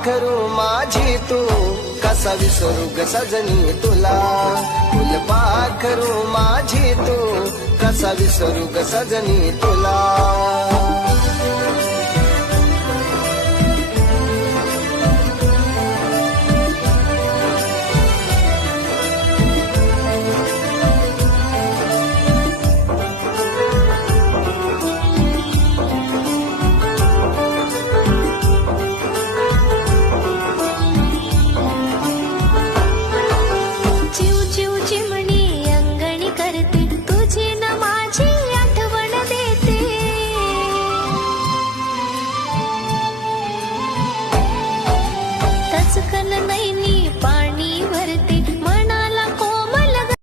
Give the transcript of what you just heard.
फुलपाखरू माझी तू कसा विसरू ग सजनी तुला. फुलपाखरू माझी तू कसा विसरू ग सजनी तुला.